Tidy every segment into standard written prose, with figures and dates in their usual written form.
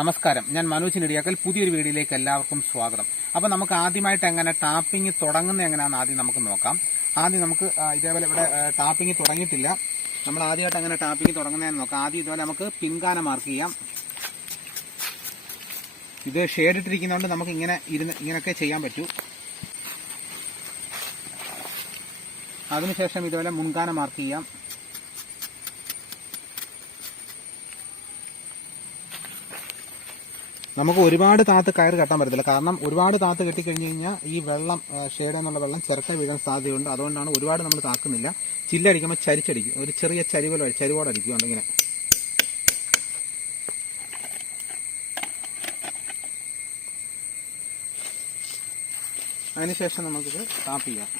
നമസ്കാരം, ഞാൻ മനോജ് നെടിയാക്കൽ. പുതിയൊരു വീഡിയോയിലേക്ക് എല്ലാവർക്കും സ്വാഗതം. അപ്പോൾ നമുക്ക് ആദ്യമായിട്ട് എങ്ങനെ ടാപ്പിംഗ് തുടങ്ങുന്നത് എങ്ങനെയാണെന്ന് ആദ്യം നമുക്ക് നോക്കാം. ആദ്യം നമുക്ക് ഇതേപോലെ ഇവിടെ ടാപ്പിംഗ് തുടങ്ങിയിട്ടില്ല. നമ്മൾ ആദ്യമായിട്ട് എങ്ങനെ ടാപ്പിംഗ് തുടങ്ങുന്നതെന്ന് നോക്കാം. ആദ്യം ഇതുപോലെ നമുക്ക് പിൻകാന മാർക്ക് ചെയ്യാം. ഇത് ഷെയ്ഡ് ഇട്ടിരിക്കുന്നതുകൊണ്ട് നമുക്ക് ഇങ്ങനെയൊക്കെ ചെയ്യാൻ പറ്റൂ. അതിനുശേഷം ഇതുപോലെ മുൻകാന മാർക്ക് ചെയ്യാം. നമുക്ക് ഒരുപാട് താത്ത് കയറ് കെട്ടാൻ പറ്റത്തില്ല, കാരണം ഒരുപാട് താത്ത് കെട്ടിക്കഴിഞ്ഞ് കഴിഞ്ഞാൽ ഈ വെള്ളം ഷേഡ് എന്നുള്ള വെള്ളം ചിരക്ക വീഴാൻ സാധ്യതയുണ്ട്. അതുകൊണ്ടാണ് ഒരുപാട് നമ്മൾ താക്കുന്നില്ല. ചില്ലടിക്കുമ്പോൾ ചരിച്ചടിക്കും, ഒരു ചെറിയ ചരിവോടടിക്കും. ഉണ്ടിങ്ങനെ അതിനുശേഷം നമുക്കിത് ടാപ്പ് ചെയ്യാം.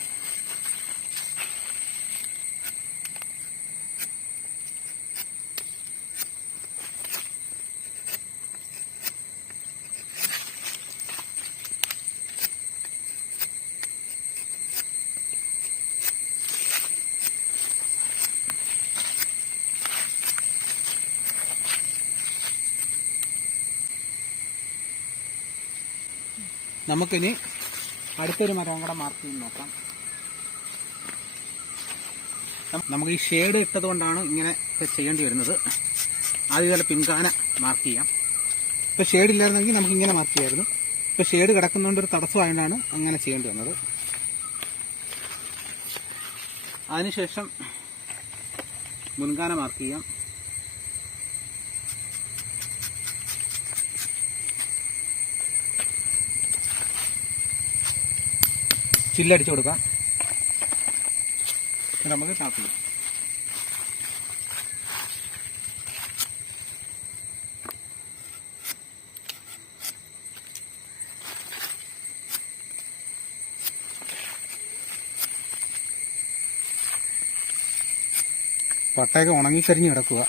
നമുക്കിനി അടുത്തൊരു മരം കൂടെ മാർക്ക് ചെയ്ത് നോക്കാം. നമുക്ക് ഈ ഷേഡ് ഇട്ടത് കൊണ്ടാണ് ഇങ്ങനെ ചെയ്യേണ്ടി വരുന്നത്. ആദ്യം ഇതുപോലെ പിൻകാന മാർക്ക് ചെയ്യാം. ഇപ്പോൾ ഷേഡ് ഇല്ലായിരുന്നെങ്കിൽ നമുക്ക് ഇങ്ങനെ മാർക്ക് ചെയ്യാമായിരുന്നു. ഇപ്പോൾ ഷേഡ് കിടക്കുന്നതുകൊണ്ട് ഒരു തടസ്സമായതുകൊണ്ടാണ് അങ്ങനെ ചെയ്യേണ്ടി വന്നത്. അതിനുശേഷം മുൻകാന മാർക്ക് ചെയ്യാം. ചില്ലടിച്ചു കൊടുക്കാം. നമുക്ക് ടാപ്പ് ചെയ്യാം. പട്ടയൊക്കെ ഉണങ്ങിക്കരിഞ്ഞ് കിടക്കുക.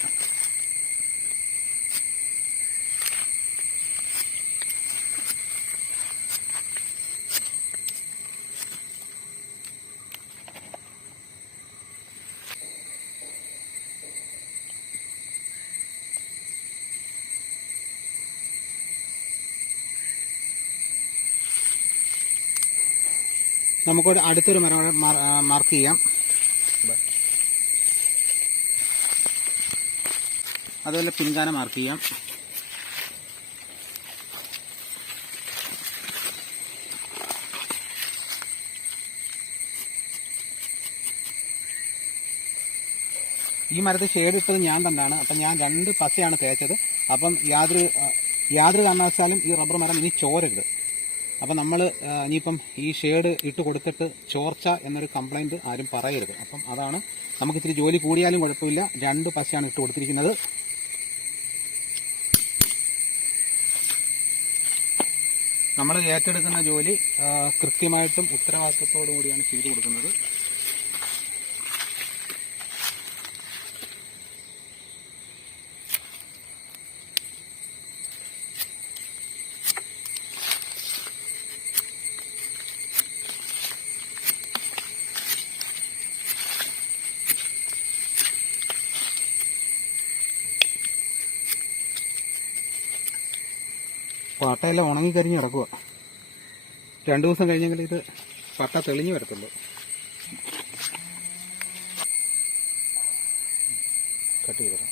നമുക്കൊരു അടുത്തൊരു മരം മാർക്ക് ചെയ്യാം. അതുപോലെ പിൻകാന മാർക്ക് ചെയ്യാം. ഈ മരത്തിൽ ഷേഡ് ഇട്ടത് ഞാൻ തന്നെയാണ്. അപ്പം ഞാൻ 2 പശയാണ് തേച്ചത്. അപ്പം യാതൊരു കാരണവശാലും ഈ റബ്ബർ മരം ഇനി ചോരരുത്. അപ്പം നമ്മൾ ഇനിയിപ്പം ഈ ഷേഡ് ഇട്ട് കൊടുത്തിട്ട് ചോർച്ച എന്നൊരു കംപ്ലൈൻറ്റ് ആരും പറയരുത്. അപ്പം അതാണ്, നമുക്ക് ഇത്തിരി ജോലി കൂടിയാലും കുഴപ്പമില്ല. 2 പശയാണ് ഇട്ട് കൊടുത്തിരിക്കുന്നത്. നമ്മൾ ഏറ്റെടുക്കുന്ന ജോലി കൃത്യമായിട്ടും ഉത്തരവാദിത്വത്തോടു കൂടിയാണ് ചെയ്തു കൊടുക്കുന്നത്. പട്ടയെല്ലാം ഉണങ്ങിക്കരിഞ്ഞ് കിടക്കുക. 2 ദിവസം കഴിഞ്ഞെങ്കിൽ ഇത് പട്ട തെളിഞ്ഞു വരത്തുള്ളൂ. കട്ട് ചെയ്തു.